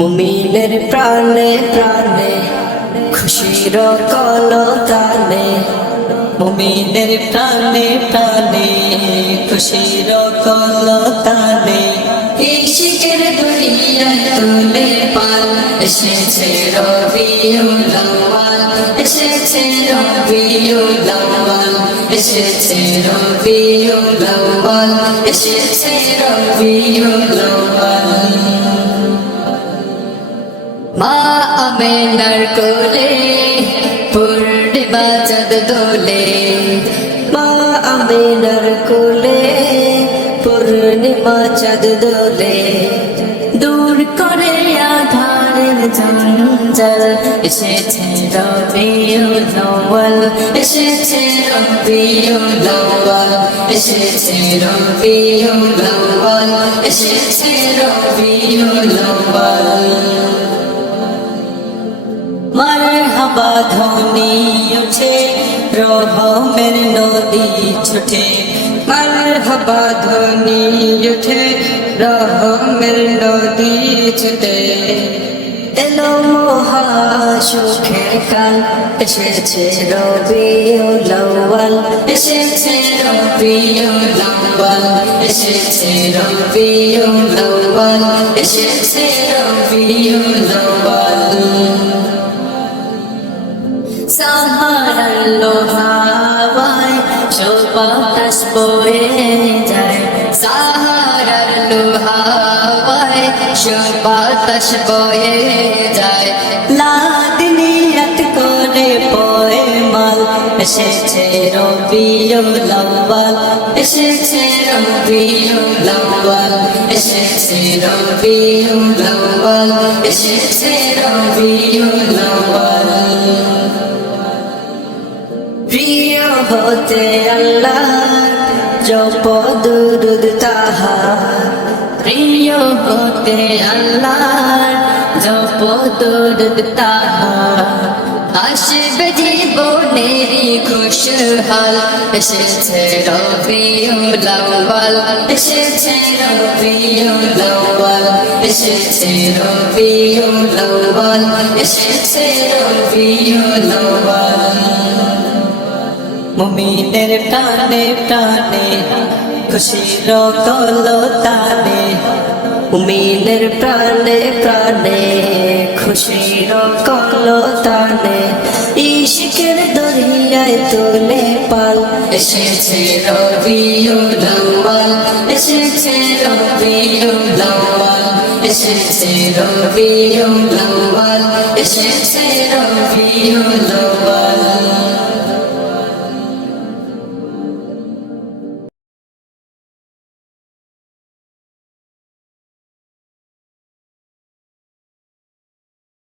মুমিনের প্রাণে প্রাণে, খুশির কলতানে। মুমিনের প্রাণে প্রাণে, খুশির কলতানে। ইশিকের দুনিয়ায় তুলে পাল এসেছে রবিউল আউয়াল, এসেছে রবিউল আউয়াল, এসেছে রবিউল আউয়াল, এসেছে রবিউল আউয়াল। মা আমেনার কোলে, পূর্ণিমা চাঁদ দোলে মা আমেনার কোলে, পূর্ণিমা চাঁদ দোলে দূর করে আধারের জঞ্জাল এসেছে রবিউল আউয়াল, এসেছে রবিউল আউয়াল, এসেছে রবিউল আউয়াল, এসেছে রবিউল আউয়াল। ধ্বনি উঠে, রহমের নদী ছুটে। মারহাবা ধ্বনি উঠে, রহমের নদী ছুটে। এলো মহা সুখের কাল, এসেছে রবিউল আউয়াল। এসেছে রবিউল আউয়াল, এসেছে রবিউল আউয়াল। এসেছে রবিউল আউয়াল। সাহারার লোহাওয়ায় শোভাতাস বয়ে যায়। সাহারার লোহাওয়ায় শোভাতাস বয়ে যায়। লাদনিয়ত করে পয়ে মাল, এসেছে রবিউল আউয়াল, এসেছে রবিউল আউয়াল, এসেছে রবিউল আউয়াল, এসেছে রবিউল আউয়াল। হতে আল্লাহ জপ দুরুদ তাহার। প্রিয় হতে আল্লাহ জপ দুরুদ তাহার। আসবে জীবনেরই খুশহাল, এসেছে রবিউল আউয়াল, এসেছে রবিউল আউয়াল, এসেছে রবিউল আউয়াল, এসেছে রবিউল আউয়াল। মুমিনের প্রাণে প্রাণে খুশির কলতানে মুমিনের প্রাণে প্রাণে, খুশির কলতানে ইশকের দরিয়ায় তুলে পাল, এসেছে রবিউল আউয়াল, এসেছে রবিউল আউয়াল, এসেছে রবিউল আউয়াল, এসেছে রবিউল আউয়াল।